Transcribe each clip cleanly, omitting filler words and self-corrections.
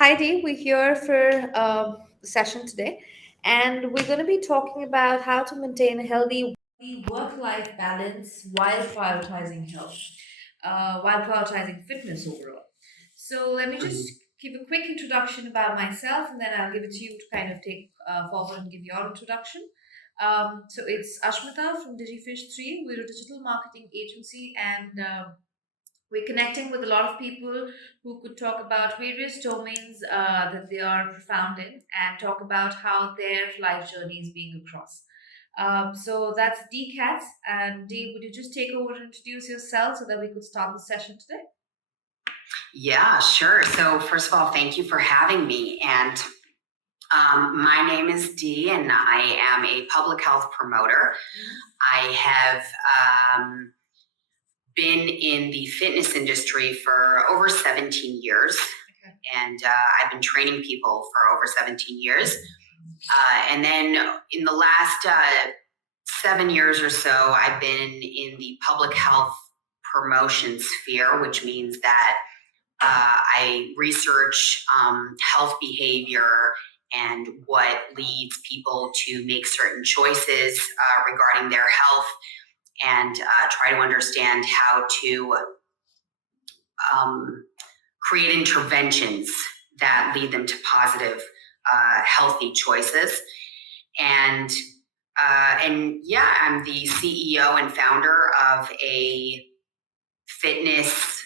Heidi, we're here for the session today, and we're going to be talking about how to maintain a healthy work-life balance while prioritizing health, while prioritizing fitness overall. So let me just Mhm. give a quick introduction about myself, and then I'll give it to you to kind of take forward and give your introduction. So it's Ashmita from Digifish 3. We're a digital marketing agency, and we're connecting with a lot of people who could talk about various domains that they are profound in and talk about how their life journey is being across. So that's D Katz. And D, would you just take over and introduce yourself so that we could start the session today? Yeah, sure. So, first of all, thank you for having me. And my name is Dee, and I am a public health promoter. I have been in the fitness industry for over 17 years, Okay. and I've been training people for over 17 years. And then in the last 7 years or so, I've been in the public health promotion sphere, which means that I research health behavior and what leads people to make certain choices regarding their health and try to understand how to um, create interventions that lead them to positive, healthy choices. And and yeah, I'm the CEO and founder of a fitness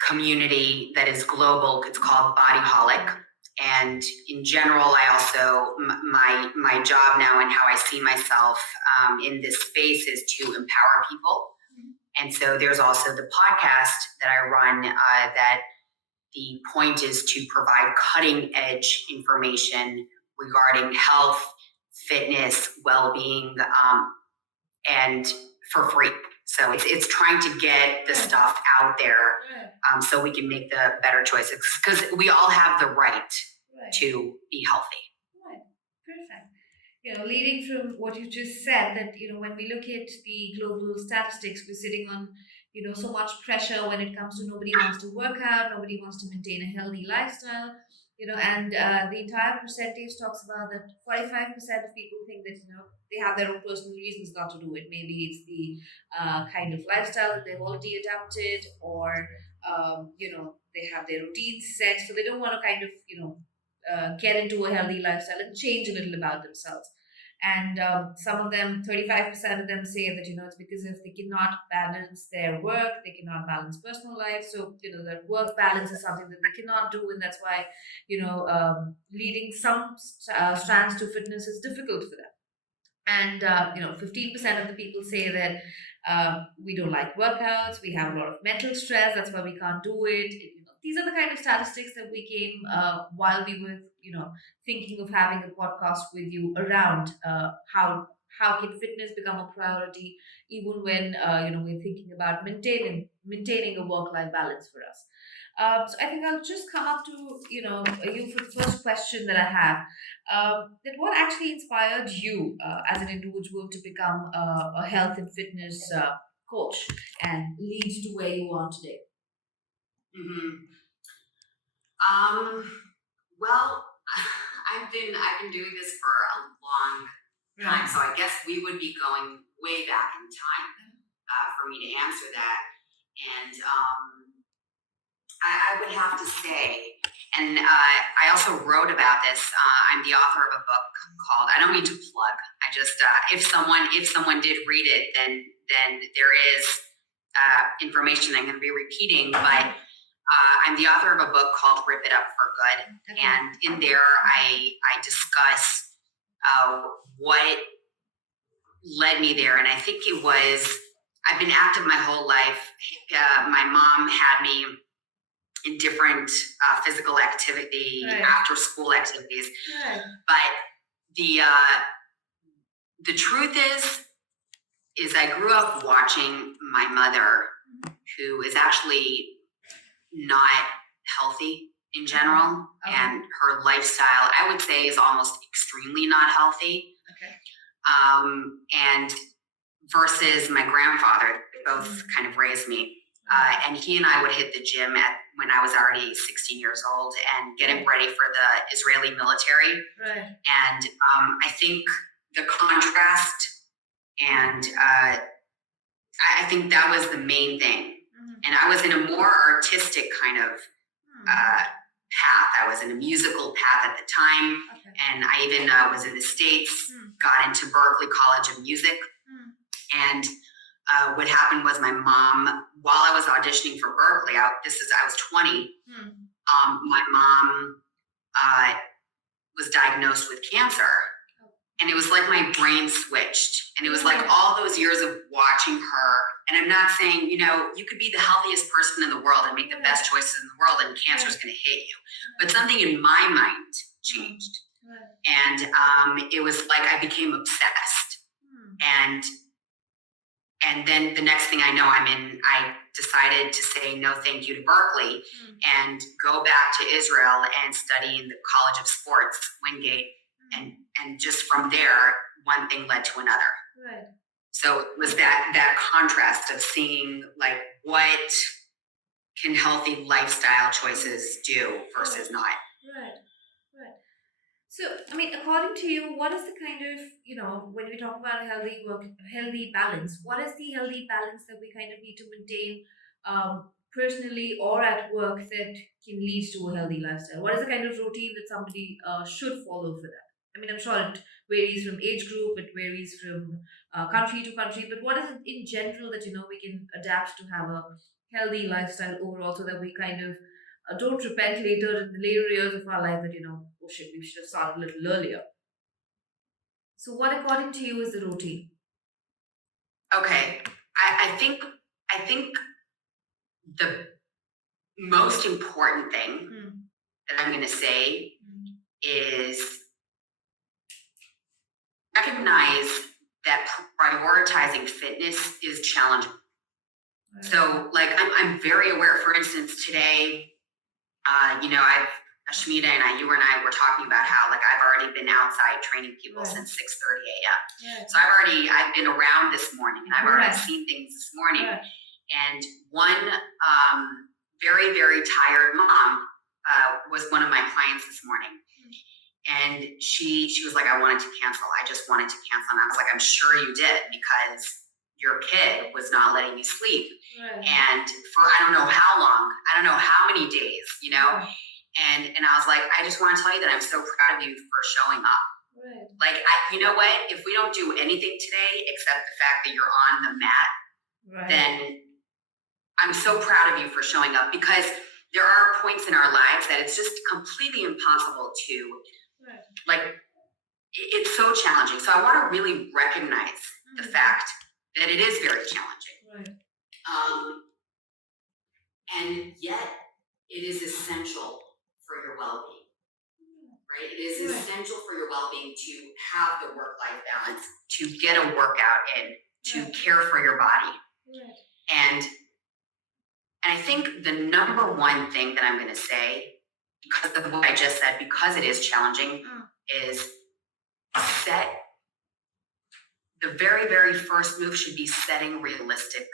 community that is global. It's called Bodyholic. And in general, I also my job now and how I see myself in this space is to empower people. And so there's also the podcast that I run that the point is to provide cutting edge information regarding health, fitness, well being, and for free. So it's trying to get the stuff out there so we can make the better choices because we all have the right Right. to be healthy. Right. Perfect. Leading from what you just said, that when we look at the global statistics, we're sitting on so much pressure when it comes to nobody wants to work out, nobody wants to maintain a healthy lifestyle. And the entire percentage talks about that 45% of people think that they have their own personal reasons not to do it. Maybe it's the kind of lifestyle that they've already adapted, or they have their routines set, so they don't want to kind of get into a healthy lifestyle and change a little about themselves. And some of them, 35% of them say that, it's because if they cannot balance their work, they cannot balance personal life. So, that work balance is something that they cannot do. And that's why, leading some strands to fitness is difficult for them. And 15% of the people say that we don't like workouts, we have a lot of mental stress, that's why we can't do it. These are the kind of statistics that we came while we were thinking of having a podcast with you around how can fitness become a priority even when we're thinking about maintaining a work life balance for us. So I think I'll just come up to you for the first question that I have. Then what actually inspired you as an individual to become a health and fitness coach and lead to where you are today? Mm-hmm. Um, well, I've been doing this for a long time, so I guess we would be going way back in time for me to answer that. And I would have to say, and I also wrote about this. I'm the author of a book called. I don't mean to plug. I just if someone did read it, then there is information I'm going to be repeating. But I'm the author of a book called "Rip It Up for Good," and in there I discuss what led me there, and I think it was. I've been active my whole life. My mom had me in different physical activity, Right. after school activities. Right. But the truth is I grew up watching my mother, who is actually not healthy in general, Okay. and her lifestyle, I would say, is almost extremely not healthy. Okay. And versus my grandfather, they both kind of raised me. And he and I would hit the gym at when I was already 16 years old and getting ready for the Israeli military. Right. And I think the contrast and I think that was the main thing. And I was in a more artistic kind of path. I was in a musical path at the time. Okay. And I even was in the States, got into Berklee College of Music. And what happened was my mom, while I was auditioning for Berklee, I was 20, my mom was diagnosed with cancer. And it was like my brain switched. And it was like all those years of watching her. And I'm not saying, you could be the healthiest person in the world and make the best choices in the world and cancer is going to hit you. But something in my mind changed. And it was like I became obsessed. And then the next thing I know, I decided to say no thank you to Berklee and go back to Israel and study in the College of Sports, Wingate. And just from there, one thing led to another. Right. So it was that contrast of seeing like what can healthy lifestyle choices do versus not. Right. So, according to you, what is the kind of, when we talk about healthy balance, what is the healthy balance that we kind of need to maintain personally or at work that can lead to a healthy lifestyle? What is the kind of routine that somebody should follow for that? I'm sure it varies from age group, it varies from country to country, but what is it in general that, we can adapt to have a healthy lifestyle overall so that we kind of don't repent later in the later years of our life that, oh shit, we should have started a little earlier. So what according to you is the routine? Okay. I think the most important thing that I'm going to say is recognize that prioritizing fitness is challenging. Right. So, like, I'm very aware. For instance, today, Ashmita and you and I were talking about how, like, I've already been outside training people since 6:30 a.m. Right. So I've been around this morning, and I've already seen things this morning. Right. And one very, very tired mom was one of my clients this morning. And she was like, I wanted to cancel. I just wanted to cancel. And I was like, I'm sure you did, because your kid was not letting you sleep. Right. And for I don't know how long, I don't know how many days, Right. And I was like, I just want to tell you that I'm so proud of you for showing up. Right. Like, you know what? If we don't do anything today except the fact that you're on the mat, right. then I'm so proud of you for showing up, because there are points in our lives that it's just completely impossible to, right. like, it's so challenging. So I want to really recognize the fact that it is very challenging. Right. And yet it is essential for your well-being, right? It is essential for your well-being to have the work-life balance, to get a workout in, to care for your body. Right. And I think the number one thing that I'm going to say, because of what I just said, because it is challenging, is the very, very first move should be setting realistic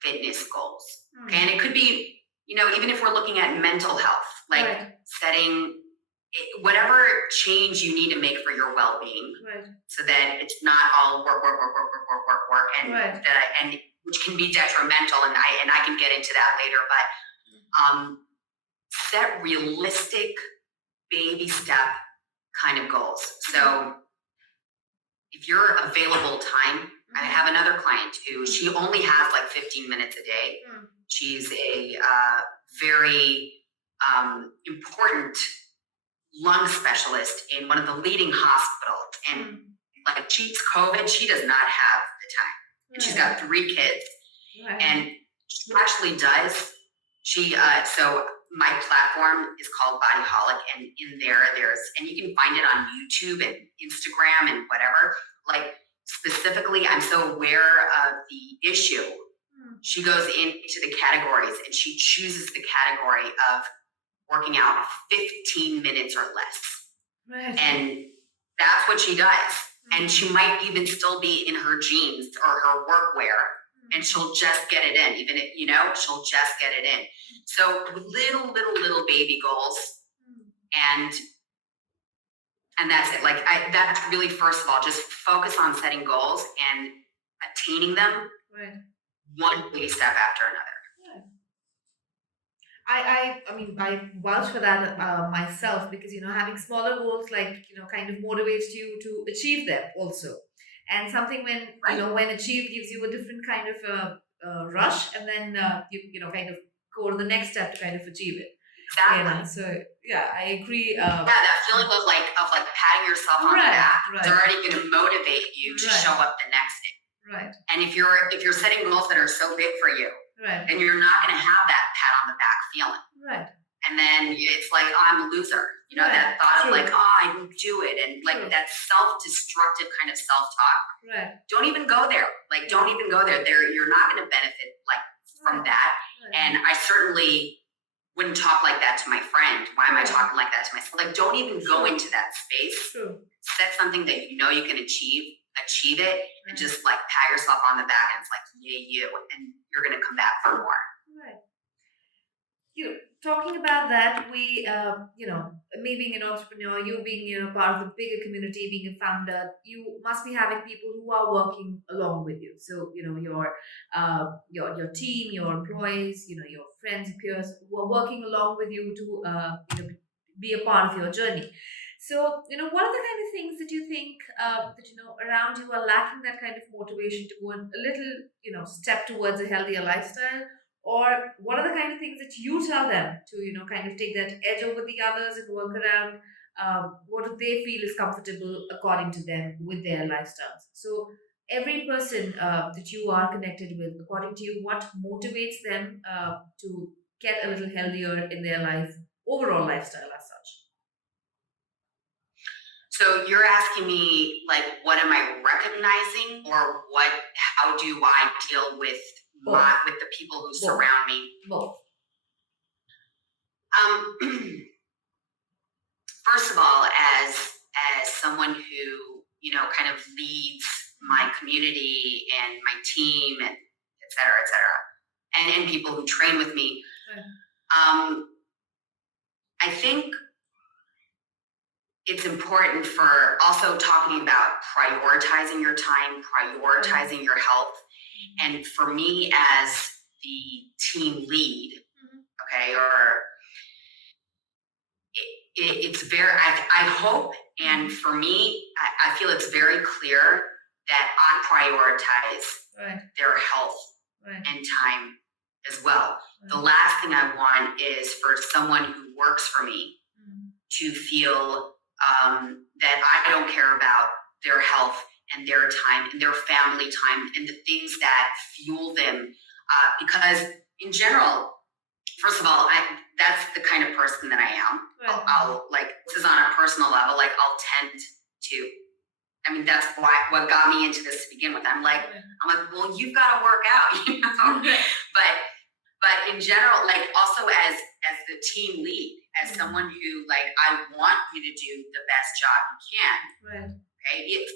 fitness goals. Okay. And it could be, even if we're looking at mental health, like right. setting whatever change you need to make for your well-being, right. so that it's not all work, and right. and which can be detrimental. And I can get into that later, but set realistic baby step kind of goals. So if you're available time, I have another client who she only has like 15 minutes a day. She's a very important lung specialist in one of the leading hospitals. And like she's COVID, she does not have the time. And she's got 3 kids. Right. And she actually does. So my platform is called Bodyholic, and in there's, and you can find it on YouTube and Instagram and whatever. Like, specifically, I'm so aware of the issue. She goes into the categories and she chooses the category of working out 15 minutes or less. Right. And that's what she does. And she might even still be in her jeans or her workwear and she'll just get it in, even if, she'll just get it in. So little baby goals, and that's it. Like that's really, first of all, just focus on setting goals and attaining them, Right. one baby step after another. Yeah. I mean, I vouch for that myself, because having smaller goals, like, kind of motivates you to achieve them also, and something when Right. when achieved gives you a different kind of rush, and then you kind of go to the next step to kind of achieve it. Exactly. So yeah, I agree. Yeah, that feeling of like patting yourself on the Right, back is right, already going to motivate you to right, show up the next day. right, And if you're setting goals that are so big for you, right, then you're not going to have that pat on the back feeling. right, And then it's like, oh, I'm a loser. Right. That thought True. of like, oh, I didn't do it. And like True. that self-destructive kind of self-talk. right, Don't even go there. Like, don't even go there. You're not going to benefit like from that. right. And I certainly wouldn't talk like that to my friend. Why am I Right. talking like that to myself? Like, don't even go True. into that space. True. Set something that you know you can achieve it, and Right. just like pat yourself on the back, and it's like, yay, you, and you're going to come back for more. Right. Talking about that, me being an entrepreneur, you being, part of the bigger community, being a founder, you must be having people who are working along with you. So, your team, your employees, your friends, peers who are working along with you to, be a part of your journey. So, what are the kind of things that you think that around you are lacking that kind of motivation to go a little, step towards a healthier lifestyle? Or what are the kind of things that you tell them to, kind of take that edge over the others and work around? What do they feel is comfortable according to them with their lifestyles? So every person that you are connected with, according to you, what motivates them to get a little healthier in their life, overall lifestyle as such? So you're asking me like, what am I recognizing, or how do I deal with Both. with the people who surround me? Both. First of all, as someone who kind of leads my community and my team, and et cetera, and people who train with me, I think it's important for also talking about prioritizing your time, prioritizing your health. And for me as the team lead, okay, or it's very, I hope, and for me, I feel it's very clear that I prioritize their health and time as well. The last thing I want is for someone who works for me to feel that I don't care about their health and their time and their family time and the things that fuel them. Because in general, first of all, that's the kind of person that I am. I'll like, this is on a personal level, like I'll tend to, I mean, that's what got me into this to begin with. I'm like, well, you've got to work out, but in general, like also as the team lead, as someone who like, I want you to do the best job you can. Okay.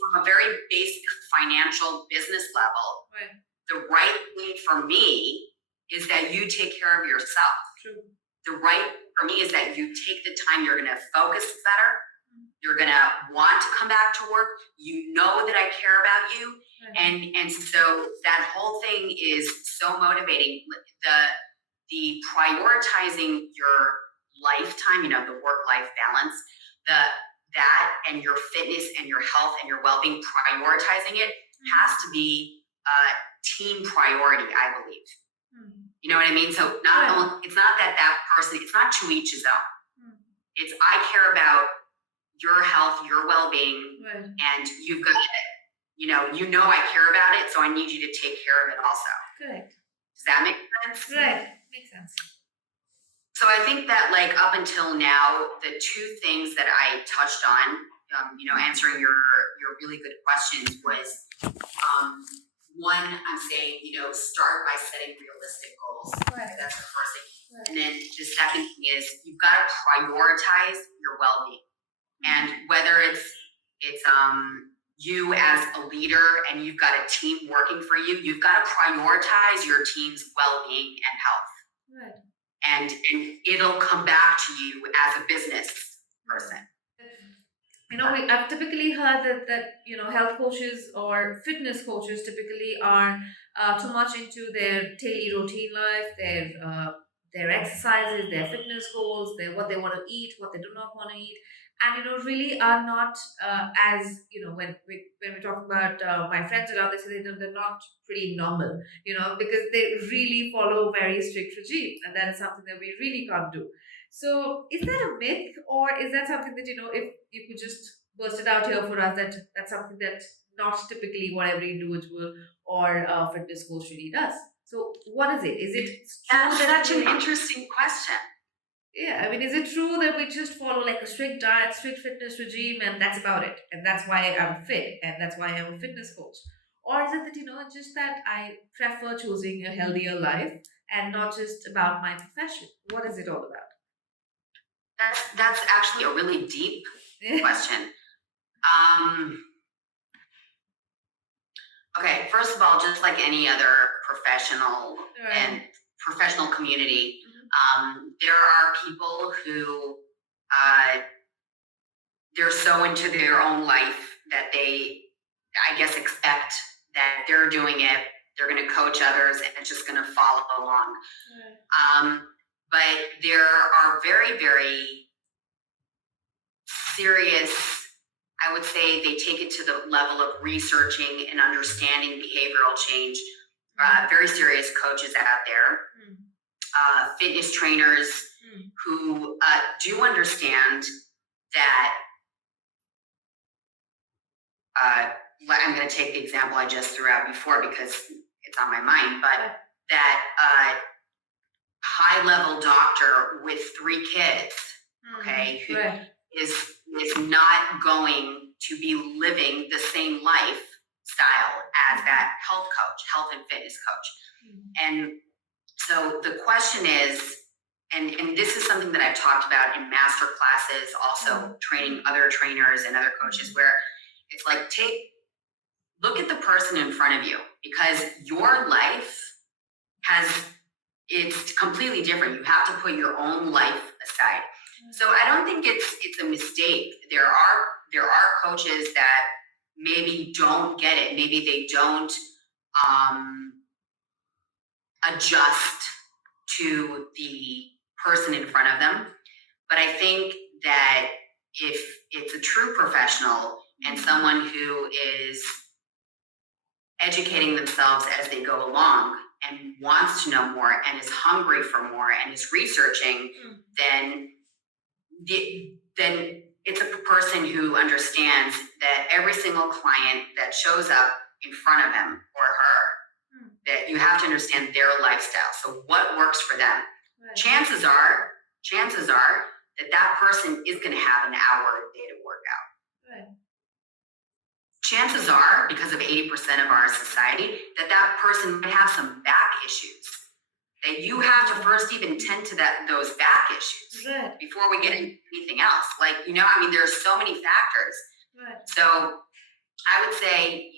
From a very basic financial business level, the right thing for me is that you take care of yourself. True. The right for me is that you take the time, you're going to focus better. You're going to want to come back to work. You know that I care about you. And so that whole thing is so motivating. The prioritizing your lifetime, the work-life balance, that and your fitness and your health and your well-being, prioritizing it has to be a team priority, I believe. You know what I mean? So it's not that person, it's not to each his own. It's I care about your health, your well-being, and you've got it. I care about it, so I need you to take care of it also. Correct. Does that make sense? Right. Makes sense. So I think that like up until now, the two things that I touched on, answering your really good questions was, one, I'm saying, start by setting realistic goals. That's the first thing. And then the second thing is you've got to prioritize your well-being. And whether it's you as a leader and you've got a team working for you, you've got to prioritize your team's well-being and health. Right. And it'll come back to you as a business person. I've typically heard that health coaches or fitness coaches typically are too much into their daily routine life, their exercises, their fitness goals, their what they want to eat, what they do not want to eat, and really are not as when we talk about my friends around, they say they're not pretty normal, because they really follow very strict regime, and that is something that we really can't do. So, is that a myth, or is that something that if you could just burst it out here for us, that's something that not typically what every individual or fitness coach really does? So, what is it? Is it true That's that such an interesting question. yeah, I mean, is it true that we just follow like a strict diet, strict fitness regime, and that's about it, and that's why I'm fit, and that's why I'm a fitness coach? Or is it that it's just that I prefer choosing a healthier life and not just about my profession? What is it all about? That's actually a really deep question. Um, okay, first of all, just like any other professional and Right. professional community, Mhm. there are people who uh, they're so into their own life that they, I guess, expect that they're doing it. They're going to coach others, and it's just going to follow along. Right. But there are very, very serious, I would say they take it to the level of researching and understanding behavioral change. Very serious coaches out there, Mm. fitness trainers Mm. who do understand that. Uh, I'm going to take the example I just threw out before because it's on my mind, but that high level doctor with 3 kids, okay, who Right. is is not going to be living the same lifestyle as that health and fitness coach. Mm. And so the question is, and this is something that I've talked about in master classes, also Mm. training other trainers and other coaches, where it's like look at the person in front of you, because your life has it's completely different. You have to put your own life aside. So I don't think it's a mistake. There are coaches that maybe don't get it. Maybe they don't um, adjust to the person in front of them. But I think that if it's a true professional and someone who is educating themselves as they go along and wants to know more and is hungry for more and is researching, Mm. then then it's a person who understands that every single client that shows up in front of him or her, Mm. that you have to understand their lifestyle. So what works for them? Right. Chances are that that person is going to have an hour a day to work out. Right. Chances are, because of 80% of our society, that person might have some back issues. That you have to first even tend to those back issues Right. before we get into anything else. Like, there's so many factors. Right. So I would say,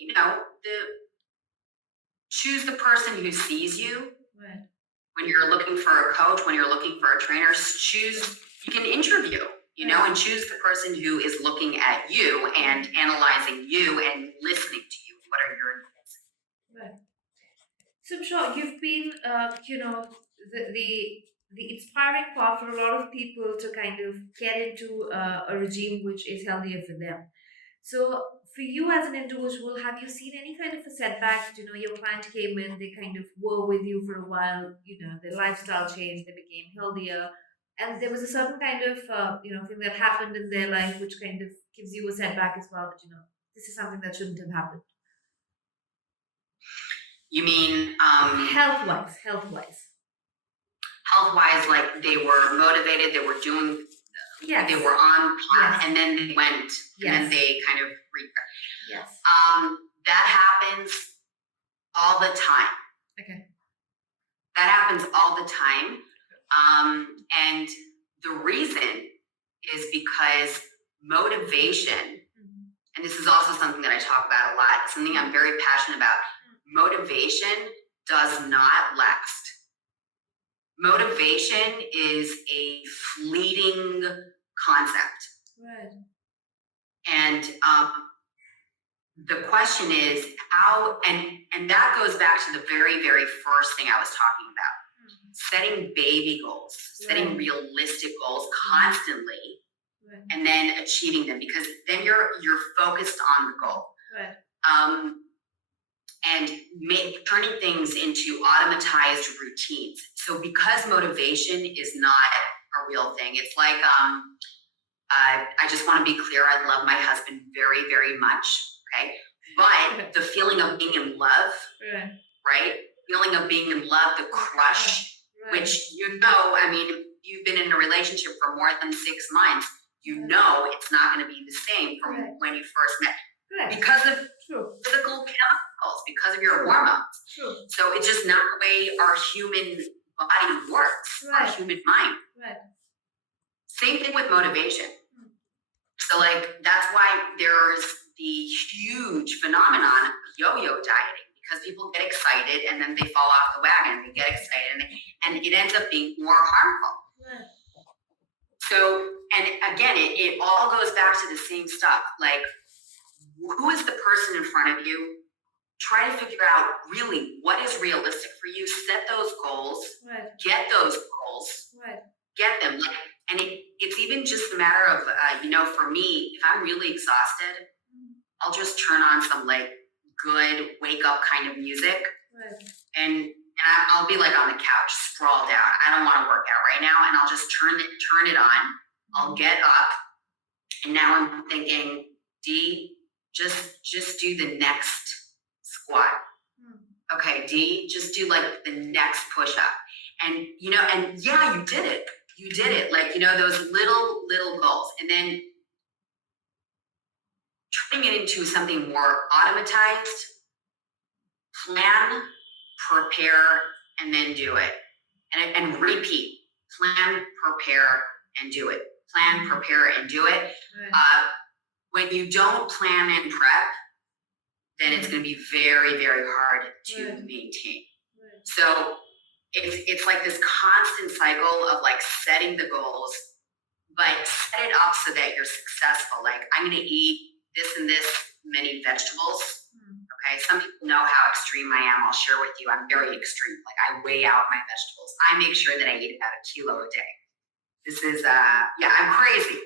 choose the person who sees you. Right. When you're looking for a coach, when you're looking for a trainer, you can interview, and choose the person who is looking at you and analyzing you and listening to you. What are your inputs? Right. So I'm sure you've been, the inspiring part for a lot of people to kind of get into a regime which is healthier for them. So for you as an individual, have you seen any kind of a setback? Your client came in, they kind of were with you for a while, their lifestyle changed, they became healthier, and there was a certain kind of thing that happened in their life which kind of gives you a setback as well. That this is something that shouldn't have happened. You mean Health wise. health wise, like they were motivated, they were doing, Yes. they were on path, Yes. and then they went, and then Yes. they kind of Yes. that happens all the time. Okay. That happens all the time. And the reason is because motivation, Mhm. and this is also something that I talk about a lot, something I'm very passionate about. Motivation does not last. Motivation is a fleeting concept. Right. And the question is how, and that goes back to the very, very first thing I was talking about. Setting baby goals, setting realistic goals constantly, and then achieving them, because then you're focused on the goal. Right. And turning things into automatized routines. So because motivation is not a real thing, it's like I just want to be clear, I love my husband very, very much. Okay. But the feeling of being in love, right? Feeling of being in love, the crush, which I mean, you've been in a relationship for more than 6 months, it's not going to be the same from when you first met. Because of physical chemicals, because of your hormones. So it's just not the way our human body works, our human mind. Same thing with motivation. So that's why there's the huge phenomenon of yo-yo dieting, because people get excited and then they fall off the wagon. They get excited and it ends up being more harmful. So, and again, it all goes back to the same stuff. Who is the person in front of you? Try to figure out really what is realistic for you. Set those goals. Get those goals. Get them. And it's even just a matter of, for me, if I'm really exhausted, I'll just turn on some good wake up kind of music. And I'll be on the couch, sprawled out. I don't want to work out right now. And I'll just turn it on. I'll get up. And now I'm thinking, D, just do the next squat. Okay, D, just do the next push up. And and yeah, you did it. You did it. Those little goals. And then turning it into something more automatized. Plan, prepare, and then do it. And repeat. Plan, prepare, and do it. Plan, prepare, and do it. When you don't plan and prep, then it's going to be very, very hard to maintain. So it's like this constant cycle of setting the goals, but set it up so that you're successful. I'm going to eat this and this many vegetables. Okay, some people know how extreme I am. I'll share with you. I'm very extreme. I weigh out my vegetables. I make sure that I eat about 1 kilo a day. This is, I'm crazy.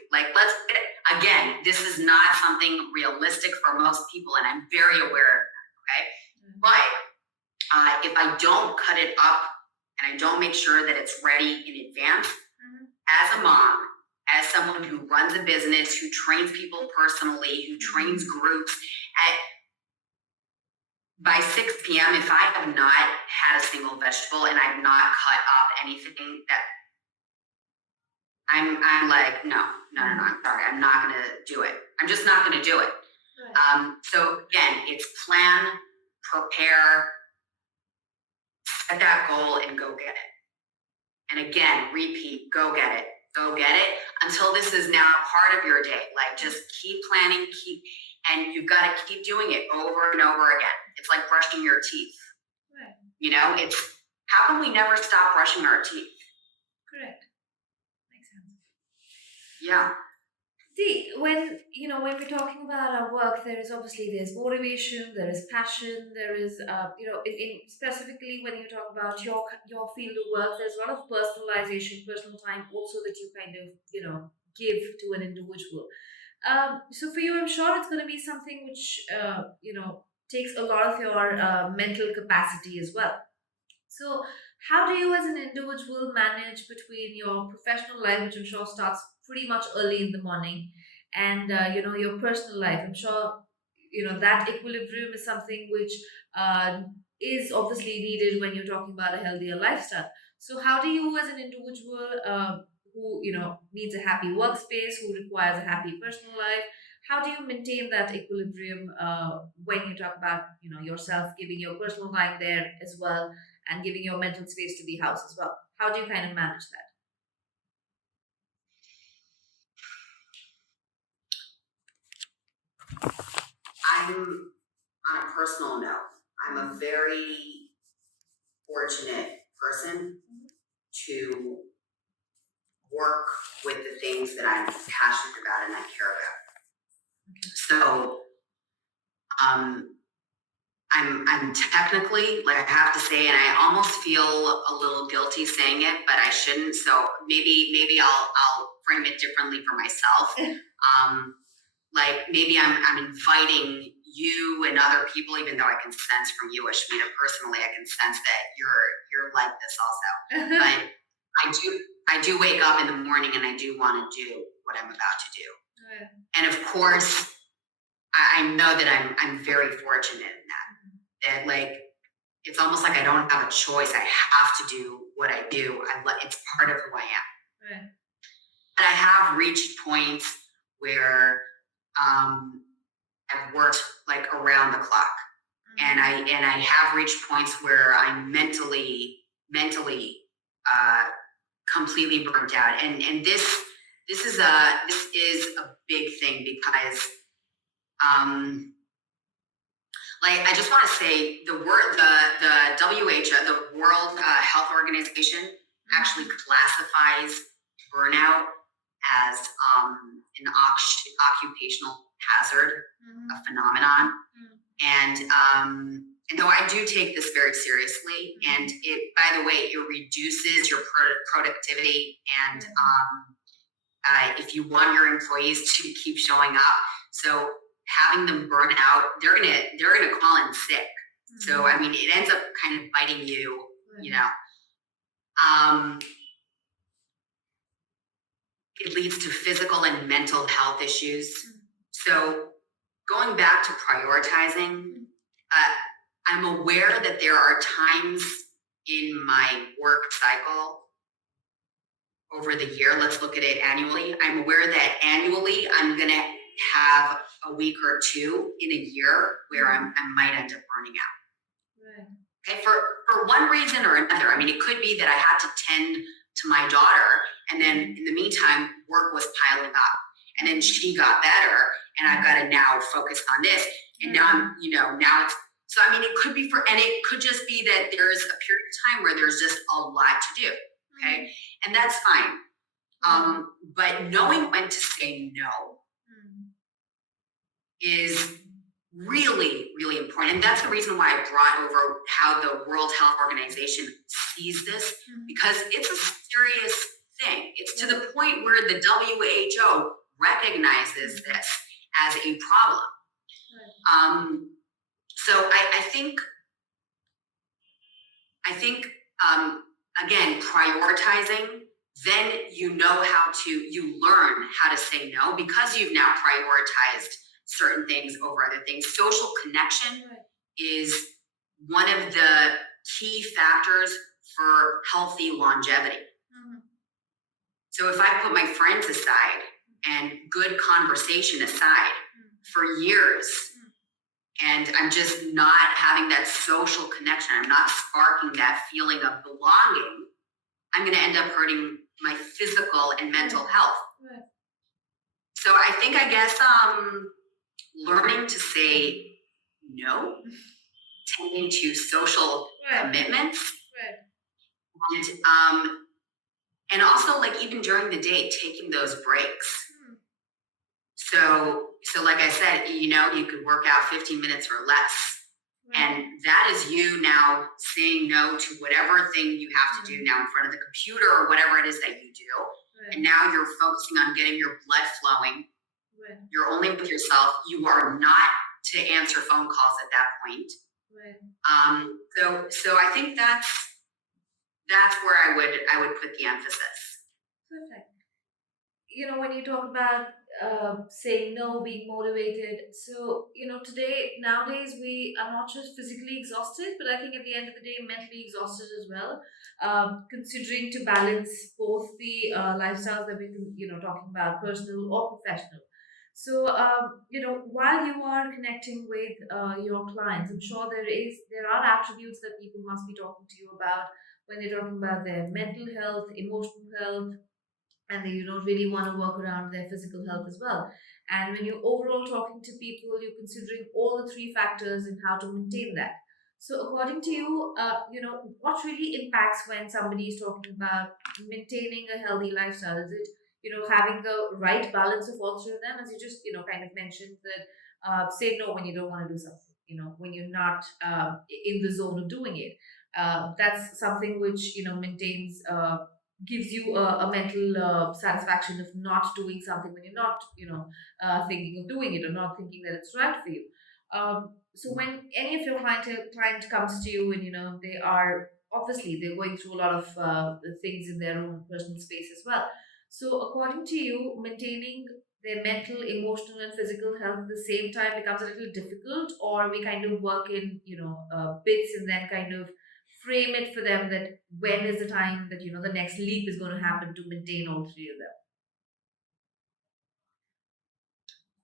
Again, this is not something realistic for most people, and I'm very aware of that, okay? But if I don't cut it up and I don't make sure that it's ready in advance, as a mom, as someone who runs a business, who trains people personally, who trains groups, by 6 p.m., if I have not had a single vegetable and I've not cut up anything, that I'm no, I'm sorry, I'm not going to do it. I'm just not going to do it. So again, it's plan, prepare, set that goal, and go get it. And again, repeat, go get it, until this is now part of your day. Just keep planning, and you've got to keep doing it over and over again. It's like brushing your teeth. It's how can we never stop brushing our teeth? Correct. Makes sense. Yeah. See, when we're talking about our work, there's motivation, there is passion, there is in specifically when you talk about your field of work, there's a lot of personalization, personal time also that you kind of give to an individual. So for you, I'm sure it's going to be something which takes a lot of your mental capacity as well. So, how do you, as an individual, manage between your professional life, which I'm sure starts pretty much early in the morning, and your personal life? I'm sure that equilibrium is something which is obviously needed when you're talking about a healthier lifestyle. So, how do you, as an individual, who needs a happy workspace, who requires a happy personal life, how do you maintain that equilibrium when you talk about yourself giving your personal time there as well, and giving your mental space to the house as well? How do you kind of manage that? I'm on a personal note. I'm a very fortunate person to work with the things that I'm passionate about and I care about. So um, I'm technically, like I have to say, and I almost feel a little guilty saying it, but I shouldn't. So maybe I'll frame it differently for myself. Like maybe I'm inviting you and other people, even though I can sense from you, Ashmita, personally, I can sense that you're like this also. But I do wake up in the morning and I do want to do what I'm about to do. Right. And of course, I know that I'm very fortunate in that like it's almost like I don't have a choice. I have to do what I do. It's part of who I am. Right. But I have reached points where I've worked like around the clock, and I have reached points where I'm mentally completely burnt out. And this is a big thing because like I just want to say the WHO, the World Health Organization, actually classifies burnout as an occupational hazard, a phenomenon. And though I do take this very seriously, and it, by the way, it reduces your productivity, and if you want your employees to keep showing up, so having them burn out, they're gonna call in sick. So I mean, it ends up kind of biting you, you know. It leads to physical and mental health issues. So going back to prioritizing, I'm aware that there are times in my work cycle over the year, let's look at it annually. I'm aware that annually I'm going to have a week or two in a year where I might end up burning out. Right. Okay, for one reason or another. I mean, it could be that I had to tend to my daughter, and then in the meantime, work was piling up, and then she got better, and I've got to now focus on this, and now I'm, now it's. So I mean, it could be and it could just be that there's a period of time where there's just a lot to do. Okay, and that's fine. But knowing when to say no is really, really important. And that's the reason why I brought over how the World Health Organization sees this, because it's a serious thing. It's to the point where the WHO recognizes this as a problem. So I think again, prioritizing, then you learn how to say no because you've now prioritized certain things over other things. Social connection is one of the key factors for healthy longevity. So if I put my friends aside and good conversation aside for years, and I'm just not having that social connection, I'm not sparking that feeling of belonging, I'm going to end up hurting my physical and mental health. So I guess learning to say no, tending to social commitments, and also like even during the day, taking those breaks. So like I said, you could work out 15 minutes or less. And that is you now saying no to whatever thing you have to do now in front of the computer or whatever it is that you do. And now you're focusing on getting your blood flowing. You're only with yourself. You are not to answer phone calls at that point. So I think that's where I would put the emphasis. Perfect. When you talk about saying no, being motivated, so nowadays we are not just physically exhausted, but I think at the end of the day, mentally exhausted as well. Considering to balance both the lifestyles that we've been, talking about, personal or professional. So, while you are connecting with your clients, I'm sure there are attributes that people must be talking to you about when they're talking about their mental health, emotional health, and they don't really want to work around their physical health as well. And when you're overall talking to people, you're considering all the three factors and how to maintain that. So according to you, what really impacts when somebody is talking about maintaining a healthy lifestyle? Is it, having the right balance of all three of them, as you just, kind of mentioned that, say no when you don't want to do something, when you're not in the zone of doing it. That's something which, maintains, gives you a mental satisfaction of not doing something when you're not, thinking of doing it or not thinking that it's right for you. So when any of your client comes to you and they are obviously they're going through a lot of things in their own personal space as well. So according to you, maintaining their mental, emotional, and physical health at the same time becomes a little difficult, or we kind of work in bits and then kind of frame it for them that when is the time that the next leap is going to happen to maintain all three of them.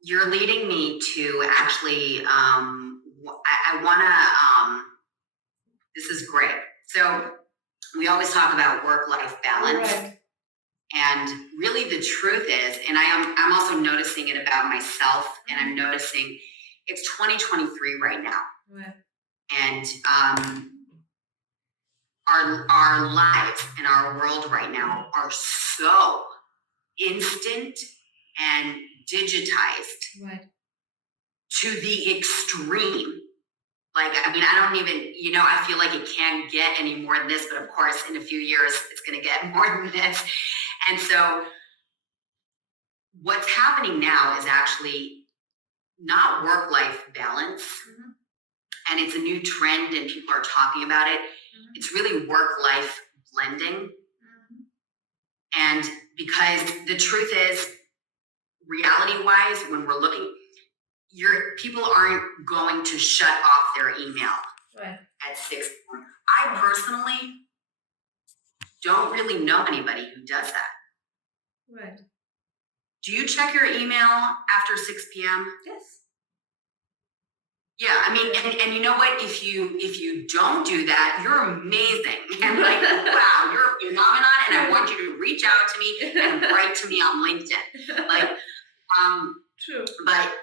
You're leading me to actually, I want to, this is great. So we always talk about work-life balance. Right. And really the truth is, and I'm also noticing it about myself, and I'm noticing it's 2023 right now. Right. And our lives and our world right now are so instant and digitized Right. to the extreme. Like, I mean, I don't even, I feel like it can't get any more than this, but of course, in a few years, it's going to get more than this. And so, what's happening now is actually not work life balance. Mhm. And it's a new trend, and people are talking about it. Mhm. It's really work life blending. Mhm. And because the truth is, reality wise, when we're looking, people aren't going to shut off their email Right. at 6 p.m. I personally don't really know anybody who does that. Right. Do you check your email after 6 p.m.? Yes. Yeah, I mean, and you know what? If you don't do that, you're amazing. And like, wow, you're a phenomenon, and I want you to reach out to me and write to me on LinkedIn. Like, True. but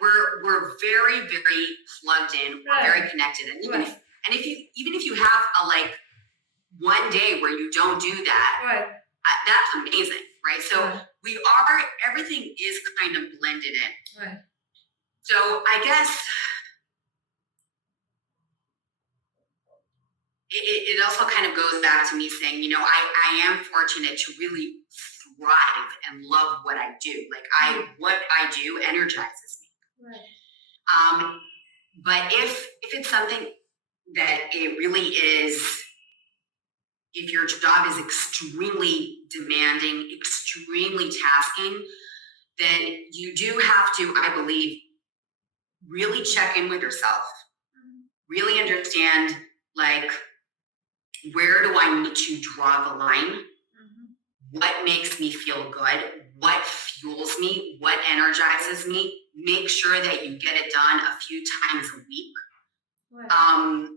we're very, very plugged in, we're very connected. And even if you have a like one day where you don't do that, Right. that's amazing, right? So Right. everything is kind of blended in. Right. So I guess it also kind of goes back to me saying, I am fortunate to really thrive and love what I do. Like what I do energizes me. Right. But if it's something that it really is, if your job is extremely demanding, extremely tasking, then you do have to, I believe, really check in with yourself, really understand, like, where do I need to draw the line? What makes me feel good? What fuels me? What energizes me? Make sure that you get it done a few times a week. Right.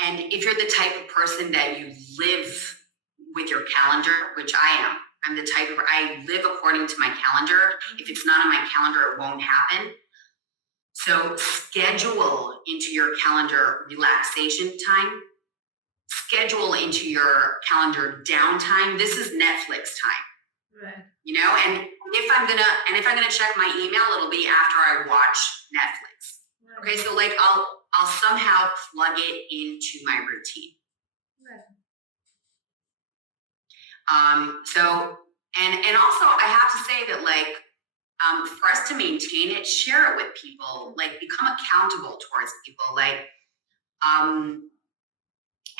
And if you're the type of person that you live with your calendar, which I am, I live according to my calendar. If it's not on my calendar, it won't happen. So schedule into your calendar relaxation time. Schedule into your calendar downtime. This is Netflix time. Right. And if I'm gonna check my email, it'll be after I watch Netflix. Right. Okay, so like I'll somehow plug it into my routine. Right. So and also I have to say that like for us to maintain it, share it with people, like become accountable towards people, like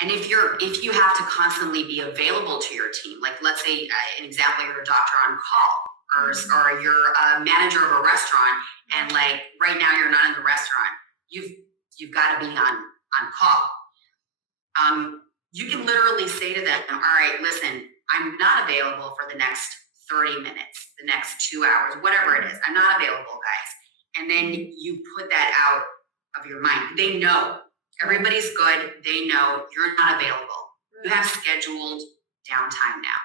and if you have to constantly be available to your team, like let's say an example, you're a doctor on call, or you're a manager of a restaurant, and like right now you're not in the restaurant, you've got to be on call. You can literally say to them, all right, listen, I'm not available for the next 30 minutes, the next 2 hours, whatever it is. I'm not available, guys. And then you put that out of your mind. They know. Everybody's good. They know you're not available. You have scheduled downtime now.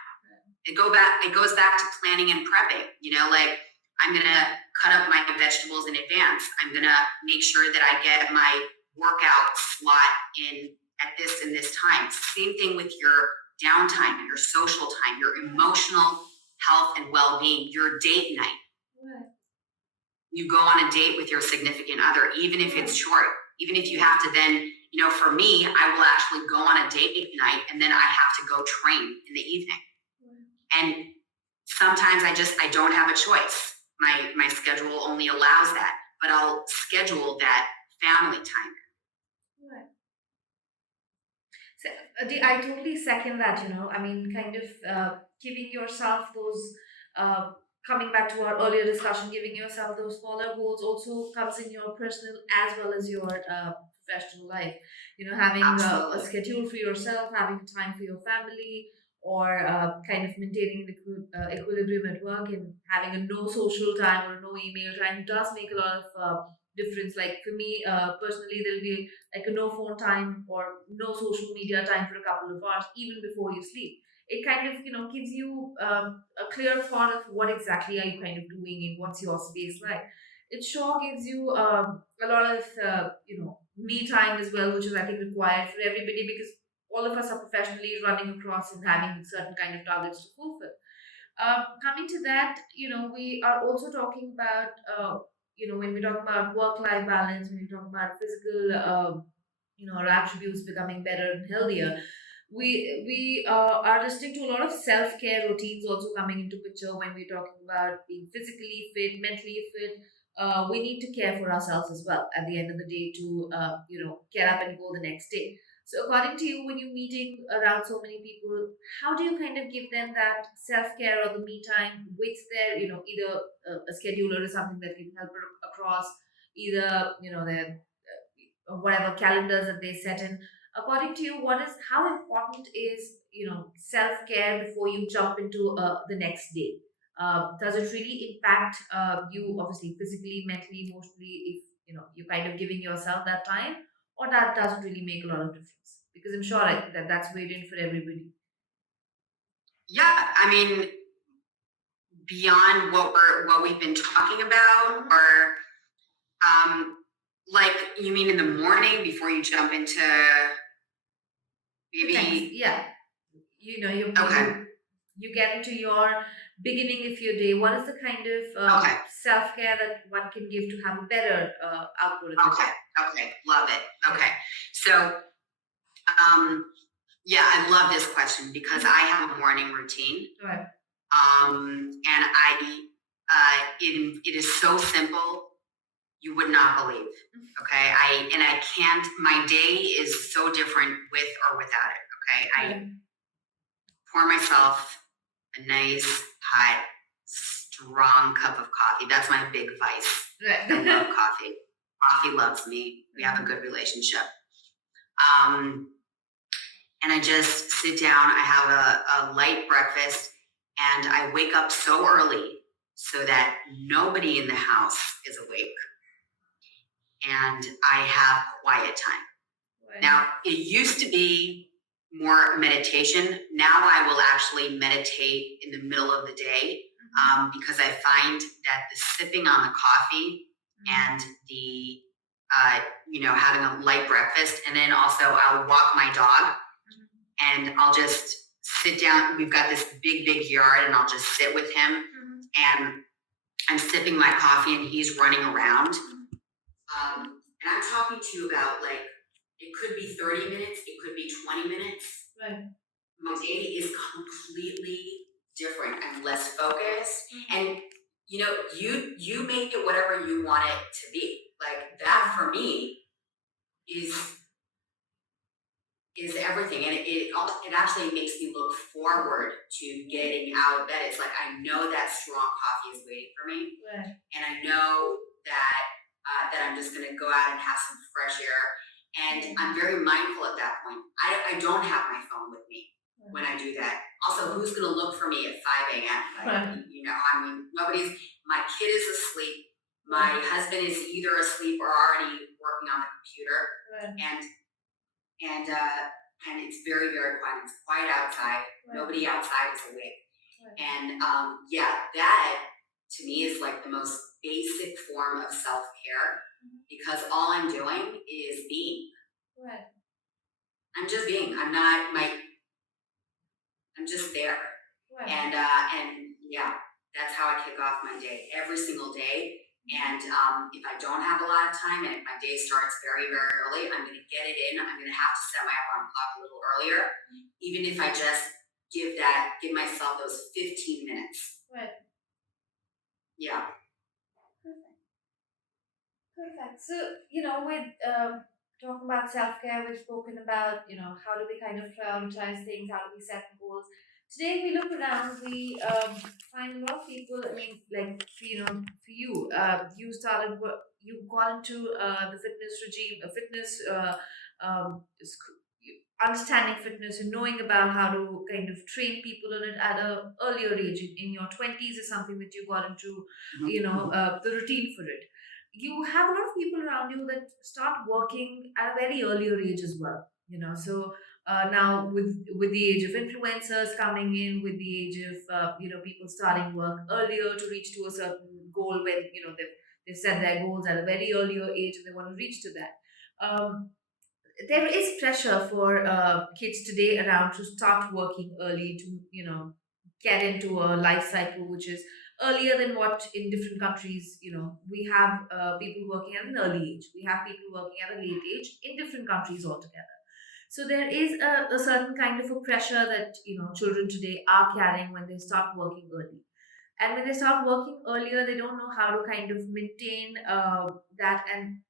It goes back to planning and prepping. Like I'm gonna cut up my vegetables in advance. I'm gonna make sure that I get my workout slot in at this and this time. Same thing with your downtime, your social time, your emotional health and well-being, your date night. Right. You go on a date with your significant other, even if it's short, even if you have to then, for me, I will actually go on a date night and then I have to go train in the evening. And sometimes I don't have a choice. My schedule only allows that, but I'll schedule that family time. Right. So, I totally second that, I mean, kind of giving yourself those, uh, coming back to our earlier discussion, giving yourself those smaller goals also comes in your personal as well as your professional life. Having a Absolutely. schedule for yourself, having time for your family, or kind of maintaining the equilibrium at work and having a no social time or no email time does make a lot of difference. Like for me personally, there'll be like a no phone time or no social media time for a couple of hours even before you sleep. It kind of gives you a clear thought of what exactly are you kind of doing and what's your space like. It sure gives you a lot of me time as well, which is I think required for everybody, because all of us are professionally running across and having certain kind of targets to fulfill. Coming to that, we are also talking about, when we talk about work-life balance, when we talk about physical, our attributes becoming better and healthier, we are listening to a lot of self-care routines also coming into picture when we're talking about being physically fit, mentally fit. We need to care for ourselves as well at the end of the day to, get up and go the next day. So, according to you, when you're meeting around so many people, how do you kind of give them that self care or the me time with their, either a scheduler or something that can help across either, their whatever calendars that they set in. According to you, what is how important is self care before you jump into the next day? Does it really impact you, obviously physically, mentally, emotionally, if you're kind of giving yourself that time, or that doesn't really make a lot of difference? Because I'm sure that that's weighed in for everybody. Yeah, I mean, beyond what we've been talking about, Mhm. or like you mean in the morning before you jump into The next, maybe. yeah, Okay. you get into your beginning of your day. What is the kind of Okay. self care that one can give to have a better output in the Okay. day? Okay. Love it. Yeah. Okay. So, um, yeah, I love this question because I have a morning routine. Right. And it is so simple, you would not believe. Okay. I can't, my day is so different with or without it. Okay. I Right. pour myself a nice, hot, strong cup of coffee. That's my big vice. I love Right. coffee. Coffee loves me. We have a good relationship. Um, and I just sit down. I have a light breakfast, and I wake up so early so that nobody in the house is awake, and I have quiet time. Right. Now, it used to be more meditation. Now I will actually meditate in the middle of the day, because I find that the sipping on the coffee Mhm. and the having a light breakfast, and then also I'll walk my dog and I'll just sit down. We've got this big yard, and I'll just sit with him, Mhm. and I'm sipping my coffee and he's running around. And I'm talking to you about, like, it could be 30 minutes, it could be 20 minutes. Right. My day is completely different. I'm less focused. Mhm. And you make it whatever you want it to be. Like that for me is is everything. And it actually makes me look forward to getting out of bed. It's like I know that strong coffee is waiting for me, Right. and I know that I'm just going to go out and have some fresh air. And I'm very mindful at that point. I don't have my phone with me when I do that. Also, who's going to look for me at 5 a.m.? Like, Right. I mean, nobody's. My kid is asleep. My Right. husband is either asleep or already working on the computer, Right. and and it's very quiet. It's quiet outside. Right. Nobody outside is awake. And that to me is like the most basic form of self-care, because all I'm doing is being. Right. I'm just being. I'm just there. Right. And yeah, that's how I kick off my day every single day. And if I don't have a lot of time, and if my day starts very, very early, I'm going to get it in. I'm going to have to set my alarm clock a little earlier, even if I just give myself those 15 minutes. Right. Yeah. Perfect. Perfect. So, with talking about self care, we've spoken about, how do we kind of prioritize things, how do we set goals. Today, we look around, we find a lot of people. I mean, like, for you, you started, you got into the fitness regime, fitness, understanding fitness and knowing about how to kind of train people in it at a earlier age. In your 20s is something that you got into, the routine for it. You have a lot of people around you that start working at a very earlier age as well. So now with the age of influencers coming in, with the age of people starting work earlier to reach to a certain goal, when they've set their goals at a very earlier age and they want to reach to that. There is pressure for kids today around to start working early, to get into a life cycle which is earlier than what in different countries. We have people working at an early age, we have people working at a late age in different countries altogether. So there is a certain kind of a pressure that children today are carrying when they start working early. And when they start working earlier, they don't know how to kind of maintain that. And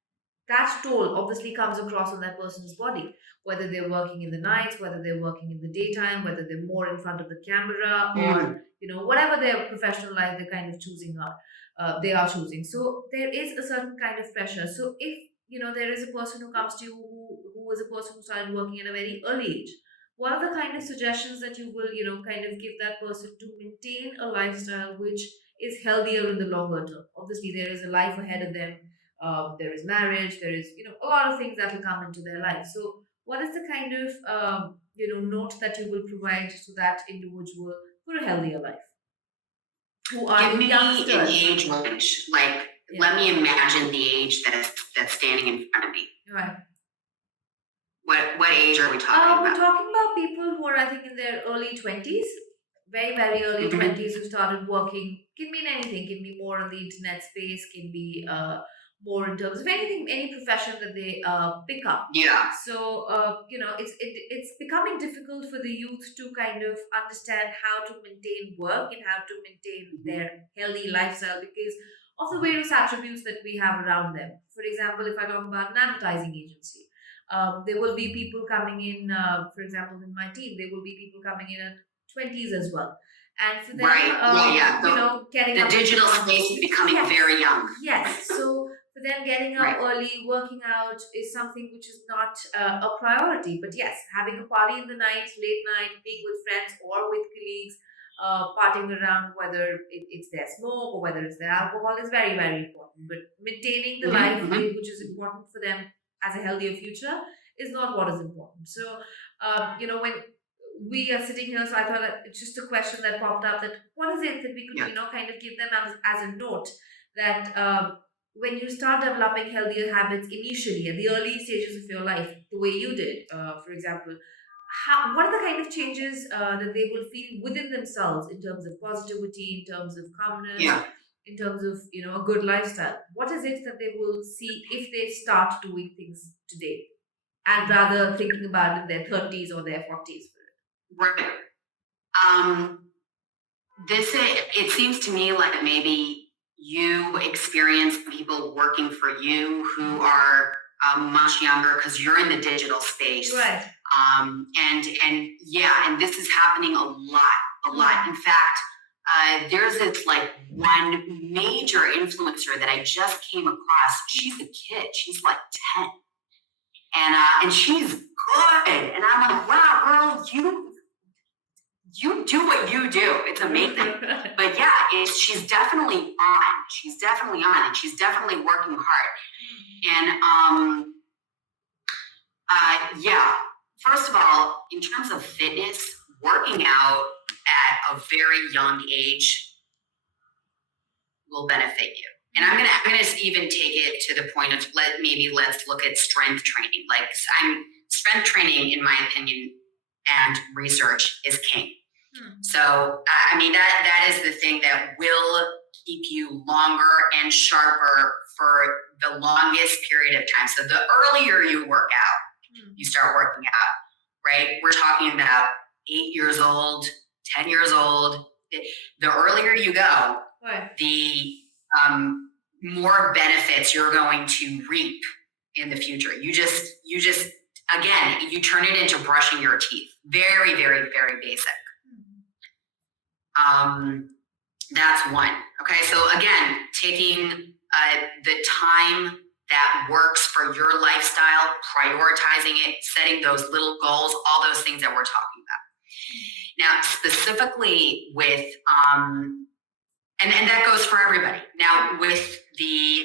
that toll obviously comes across on that person's body, whether they're working in the nights, whether they're working in the daytime, whether they're more in front of the camera, or whatever their professional life they're kind of choosing out, they are choosing. So there is a certain kind of pressure. So if there is a person who comes to you who is a person who started working at a very early age, what are the kind of suggestions that you will kind of give that person to maintain a lifestyle which is healthier in the longer term? Obviously there is a life ahead of them. There is marriage, there is a lot of things that will come into their life. So what is the kind of note that you will provide to that individual for a healthier life, who are Give me an youngsters? age range. Like, let me imagine the age that's standing in front of me. Right. What age are we talking We're about? talking about people who are, I think, in their early 20s, very, very early 20s, who started working. Can mean anything, can be more on the internet space, can be more in terms of anything, any profession that they pick up. Yeah. So, it's becoming difficult for the youth to kind of understand how to maintain work and how to maintain their healthy lifestyle because of the various attributes that we have around them. For example, if I talk about an advertising agency, there will be people coming in, for example, in my team, there will be people coming in at 20s as well. And for them, getting the up digital space is becoming very young. Yes. So for them, getting up early, working out is something which is not a priority. But yes, having a party in the night, late night, being with friends or with colleagues, partying around, whether it's their smoke or whether it's their alcohol, is very, very important. But maintaining the life which is important for them as a healthier future is not what is important. So, when we are sitting here, so I thought that it's just a question that popped up, that what is it that we could, kind of give them as a note that when you start developing healthier habits initially at the early stages of your life, the way you did, for example, what are the kind of changes that they will feel within themselves in terms of positivity, in terms of calmness, in terms of a good lifestyle? What is it that they will see if they start doing things today, and rather thinking about in their 30s or their 40s? Right. It seems to me like maybe you experience people working for you who are much younger because you're in the digital space. Right. And this is happening a lot. In fact, there's this like one major influencer that I just came across. She's a kid. She's like 10. And she's good. And I'm like, wow, girl, you do what you do. It's amazing. But yeah, she's definitely on. She's definitely on, and she's definitely working hard. And first of all, in terms of fitness, working out at a very young age will benefit you. And I'm gonna even take it to the point of let's look at strength training. Like strength training, in my opinion, and research is king. So I mean that is the thing that will keep you longer and sharper for the longest period of time. So the earlier you work out, you start working out, right? We're talking about 8 years old, 10 years old. The earlier you go, Right. the more benefits you're going to reap in the future. You just again, you turn it into brushing your teeth. Very, very, very basic. That's one. Okay, so again, taking the time that works for your lifestyle, prioritizing it, setting those little goals, all those things that we're talking about. Now, specifically with, and that goes for everybody. Now, with the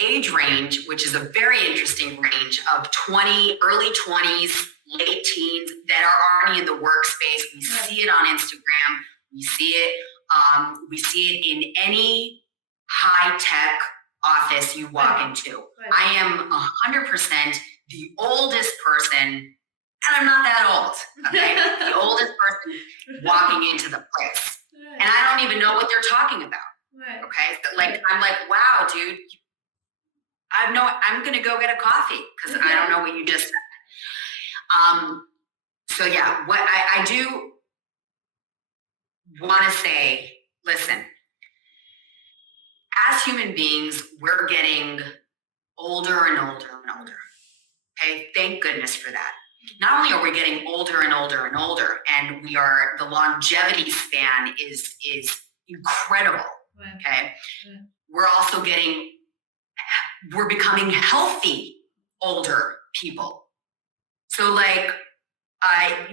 age range, which is a very interesting range of early 20s, late teens that are already in the workspace. We see it on Instagram. We see it in any high-tech office you walk into. I am 100% the oldest person, and I'm not that old, okay? The oldest person walking into the place. And I don't even know what they're talking about, okay? But I'm like, wow, dude, I'm gonna go get a coffee because I don't know what you just said. So yeah, what I do want to say, listen, as human beings, we're getting older and older and older. Okay, thank goodness for that. Not only are we getting older and older and older, and the longevity span is incredible. Okay, we're also we're becoming healthy older people. So like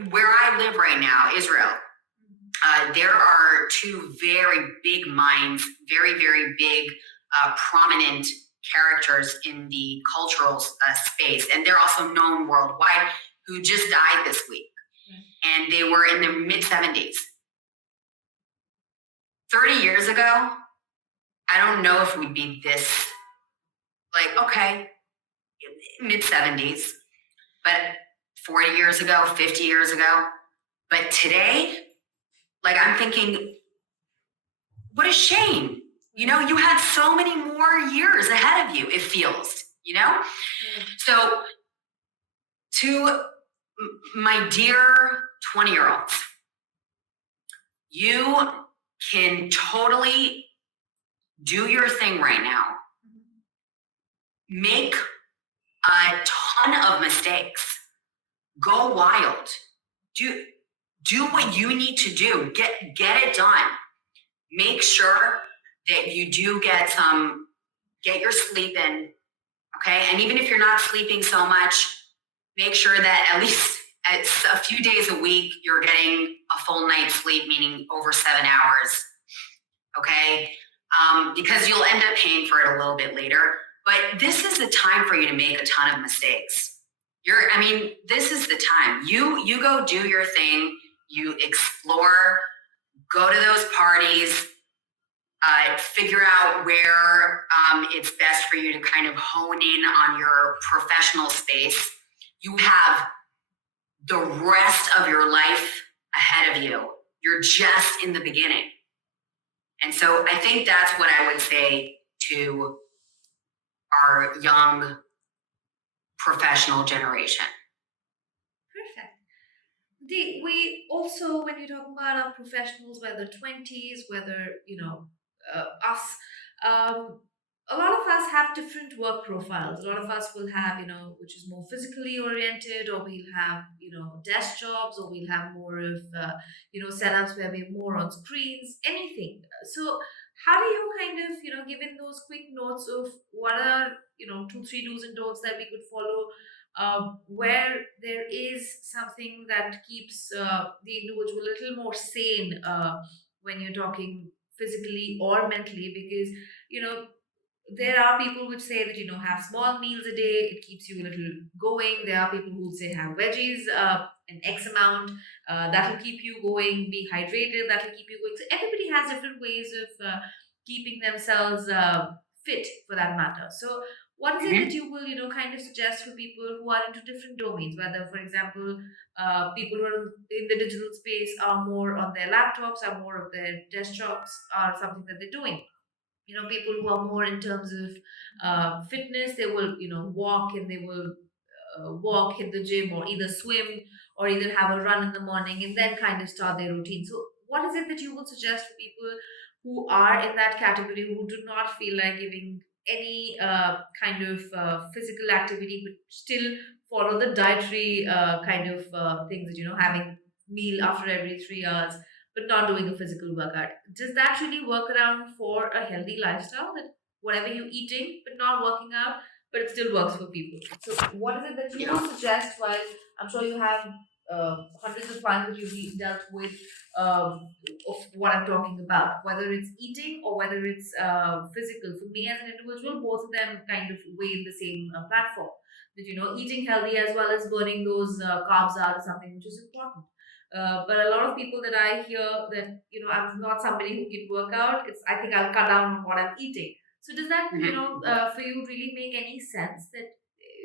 where I live right now, Israel, there are two very big minds, very, very big, prominent characters in the cultural space. And they're also known worldwide, who just died this week. And they were in their mid-70s. 30 years ago, I don't know if we'd be this, okay, mid-70s, but 40 years ago, 50 years ago. But today, I'm thinking, what a shame. You had so many more years ahead of you, it feels, So to my dear 20-year-olds, you can totally do your thing right now. Make a ton of mistakes. Go wild. Do what you need to do. Get it done. Make sure that you do get your sleep in, okay? And even if you're not sleeping so much, make sure that at least a few days a week, you're getting a full night's sleep, meaning over 7 hours, okay? Because you'll end up paying for it a little bit later. But this is the time for you to make a ton of mistakes. This is the time. You go do your thing, you explore, go to those parties, figure out where it's best for you to kind of hone in on your professional space. You have the rest of your life ahead of you. You're just in the beginning. And so I think that's what I would say to our young professional generation. Perfect. We also, when you talk about our professionals, whether 20s, whether, us, a lot of us have different work profiles. A lot of us will have, which is more physically oriented, or we'll have, desk jobs, or we'll have more of, setups where we're more on screens, anything. So, how do you kind of, given those quick notes of what are, two, three do's and don'ts that we could follow, where there is something that keeps the individual a little more sane when you're talking physically or mentally, because there are people which say that have small meals a day, it keeps you a little going. There are people who say have veggies an X amount. That will keep you going. Be hydrated. That will keep you going. So everybody has different ways of keeping themselves fit, for that matter. So what is it that Mhm. you will, kind of suggest for people who are into different domains? Whether, for example, people who are in the digital space are more on their laptops, are more of their desktops, are something that they're doing. People who are more in terms of fitness, they will, walk, and they will walk, hit the gym, or either swim, or either have a run in the morning, and then kind of start their routine. So what is it that you would suggest for people who are in that category, who do not feel like giving any kind of physical activity, but still follow the dietary kind of things, that having meal after every 3 hours, but not doing a physical workout? Does that really work around for a healthy lifestyle, that whatever you're eating but not working out, but it still works for people? So what is it that you Yeah. would suggest? While I'm sure you have hundreds of clients that you've dealt with, of what I'm talking about, whether it's eating or whether it's physical. For me as an individual, both of them kind of weigh in the same platform. That, eating healthy as well as burning those carbs out is something which is important. But a lot of people that I hear, that, I'm not somebody who can work out. It's, I think I'll cut down on what I'm eating. So does that, Mhm. for you, really make any sense, that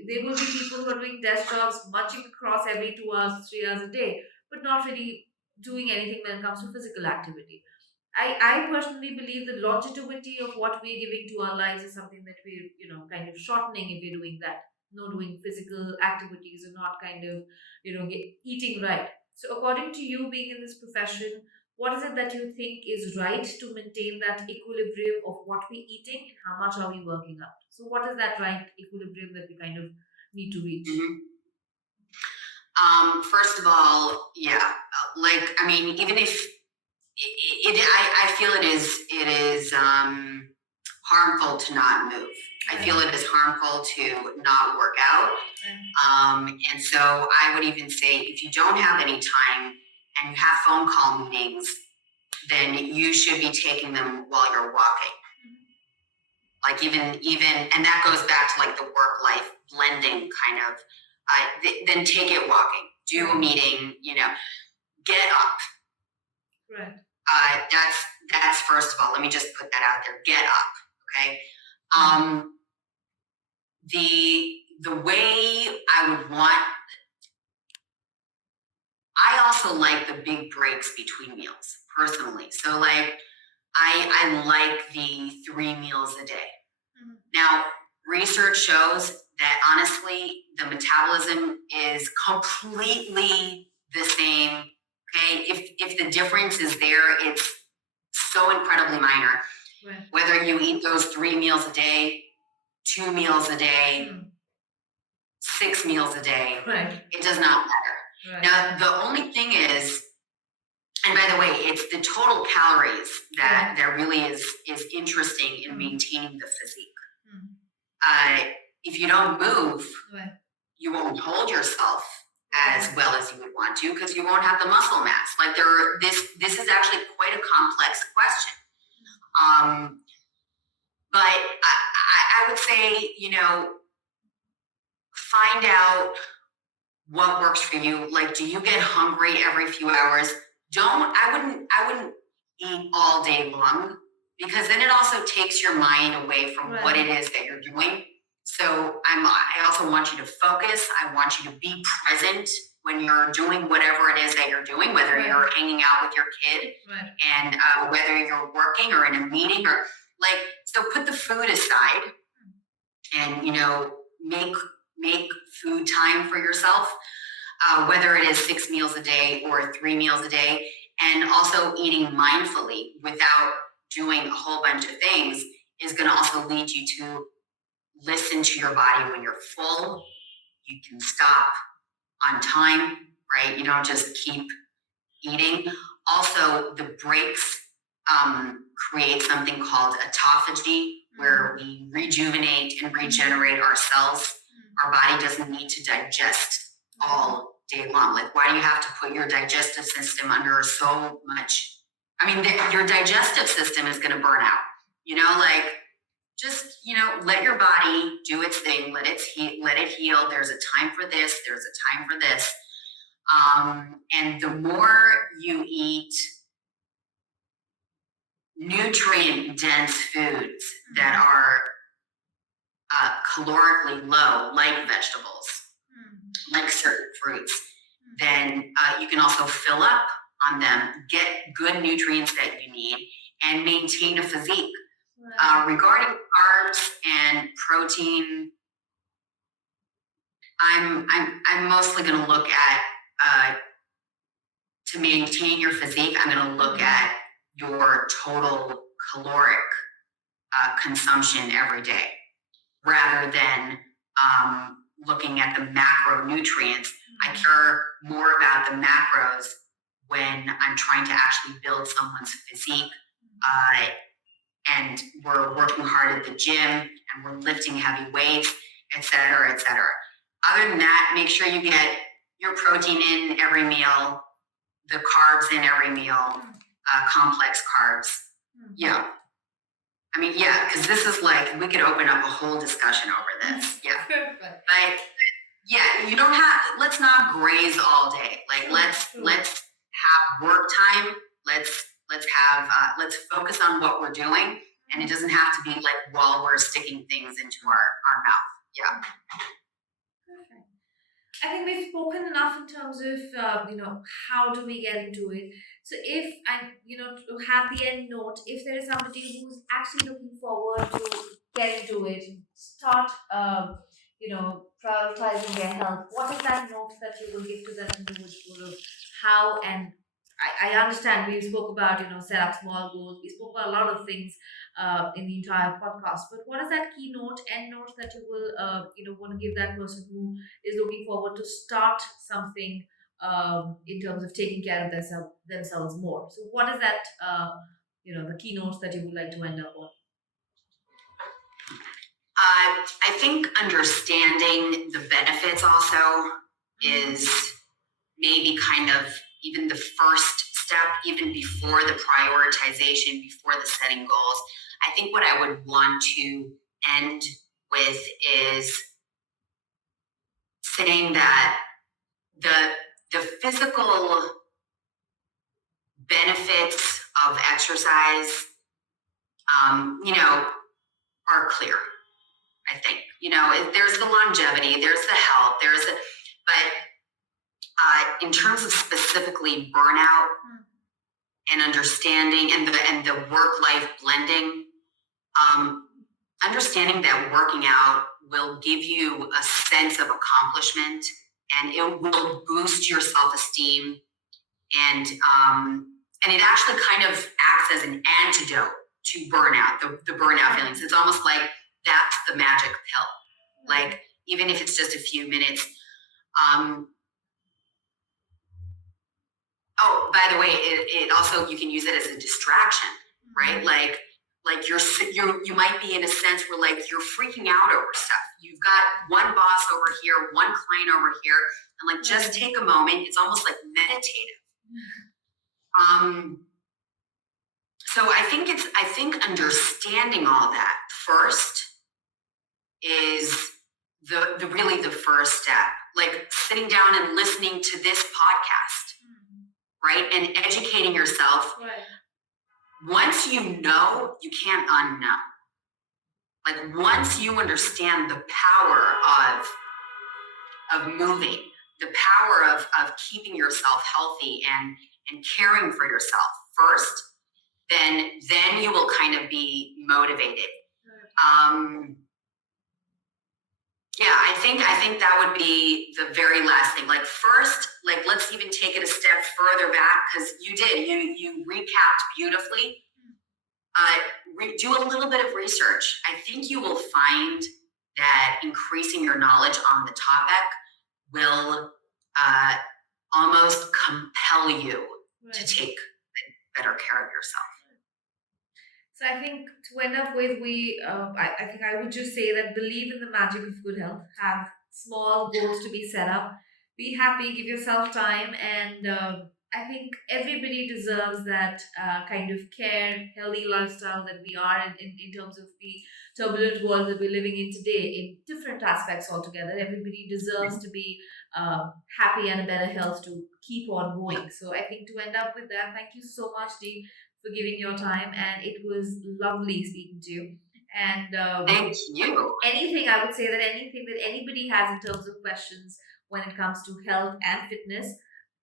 there will be people who are doing desk jobs, munching across every 2 hours, 3 hours a day, but not really doing anything when it comes to physical activity? I personally believe the longevity of what we're giving to our lives is something that we're, kind of shortening if we're doing that. No doing physical activities, or not kind of, eating right. So according to you, being in this profession, what is it that you think is right to maintain that equilibrium of what we're eating and how much are we working out? So what is that right equilibrium that we kind of need to reach? Mhm. First of all, yeah, like I mean, even if I feel it is harmful to not move. I feel Right. it is harmful to not work out. Right. And so I would even say if you don't have any time and you have phone call meetings, then you should be taking them while you're walking. Like even, and that goes back to like the work life blending kind of. Then take it walking. Do a Right. meeting. Get up. Right. That's first of all. Let me just put that out there. Get up. Okay. Right. Um, the way I would want. I also like the big breaks between meals personally. So like I like the 3 meals a day. Mhm. Now, research shows that honestly, the metabolism is completely the same. Okay, if the difference is there, it's so incredibly minor. Right. Whether you eat those 3 meals a day, 2 meals a day, Hmm. 6 meals a day, Right. it does not matter. Right. Now, the only thing is, and by the way, it's the total calories that Right. that really is interesting in Hmm. maintaining the physique. Hmm. Uh, if you don't move, Right. you won't hold yourself as Right. well as you would want to because you won't have the muscle mass. Like this is actually quite a complex question. Um, but I would say, find out what works for you. Like, do you get hungry every few hours? I wouldn't eat all day long because then it also takes your mind away from what Right. it is that you're doing. So I also want you to focus. I want you to be present when you're doing whatever it is that you're doing, whether Right. you're hanging out with your kid Right. and whether you're working or in a meeting or like, so put the food aside and, make food time for yourself, whether it is 6 meals a day or 3 meals a day, and also eating mindfully without doing a whole bunch of things is going to also lead you to listen to your body when you're full. You can stop on time, right? You don't just keep eating. Also, the breaks create something called autophagy, Hmm. where we rejuvenate and regenerate our cells. Our body doesn't need to digest Right. all day long. Like, why do you have to put your digestive system under so much? I mean, your digestive system is going to burn out. Like just let your body do its thing. Let it heal. There's a time for this. There's a time for this. And the more you eat nutrient dense foods that are calorically low, like vegetables, like certain fruits, then you can also fill up on them, get good nutrients that you need, and maintain a physique. Regarding carbs and protein, I'm mostly going to look at to maintain your physique. I'm going to look at your total caloric consumption every day, rather than looking at the macronutrients. I care more about the macros when I'm trying to actually build someone's physique. And we're working hard at the gym and we're lifting heavy weights, et cetera, et cetera. Other than that, make sure you get your protein in every meal, the carbs in every meal, complex carbs. Yeah. I mean, yeah, because this is like, we could open up a whole discussion over this. Yeah. But yeah, you don't have, let's not graze all day. Like, let's have work time. Let's focus on what we're doing. And it doesn't have to be like while we're sticking things into our mouth. Yeah. Perfect. I think we've spoken enough in terms of how do we get into it. So if I to have the end note, if there is somebody who's actually looking forward to get into it, start prioritizing their health. What is that note that you will give to that individual of how and I understand we spoke about set up small goals. We spoke about a lot of things in the entire podcast. But what is that keynote, end note that you will want to give that person who is looking forward to start something in terms of taking care of themselves more? So what is that the keynotes that you would like to end up on? I think understanding the benefits also is maybe kind of even the first step, even before the prioritization, before the setting goals. I think what I would want to end with is saying that the physical benefits of exercise, are clear. I think there's the longevity, there's the health, but in terms of specifically burnout and understanding and the work life blending, understanding that working out will give you a sense of accomplishment and it will boost your self esteem and it actually kind of acts as an antidote to burnout, the burnout feelings. It's almost like that's the magic pill. Like even if it's just a few minutes. Oh, by the way, it also, you can use it as a distraction, right? Like you might be in a sense where like you're freaking out over stuff. You've got one boss over here, one client over here, and like just take a moment. It's almost like meditative. So I think understanding all that first is the really the first step. Like sitting down and listening to this podcast, right? And educating yourself. Right. Once you know, you can't unknow. Like once you understand the power of moving, the power of keeping yourself healthy and caring for yourself first, then you will kind of be motivated. Yeah, I think that would be the very last thing. Like first, like let's even take it a step further back because you recapped beautifully. Do a little bit of research. I think you will find that increasing your knowledge on the topic will almost compel you to take better care of yourself. So I think to end up with, I think I would just say that believe in the magic of good health. Have small goals to be set up. Be happy. Give yourself time, and I think everybody deserves that kind of care, healthy lifestyle that we are in terms of the turbulent world that we're living in today, in different aspects altogether. Everybody deserves to be happy and a better health to keep on going. So I think to end up with that, thank you so much, Dee, for giving your time. And it was lovely speaking to you. And Thank you. anything, I would say that anything that anybody has in terms of questions when it comes to health and fitness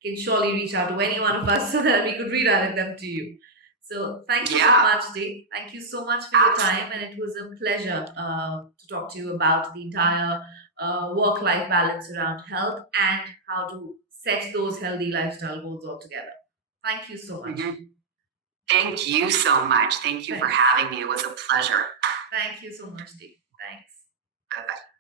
can surely reach out to any one of us so that we could redirect them to you. So thank you so Yeah, much, Dave. Thank you so much for your time, and absolutely. it was a pleasure to talk to you about the entire work-life balance around health and how to set those healthy lifestyle goals altogether. Thank you so much. Mhm. Thank you so much. Thank you for Thanks. having me. It was a pleasure. Thank you so much, Dave. Thanks. Bye bye.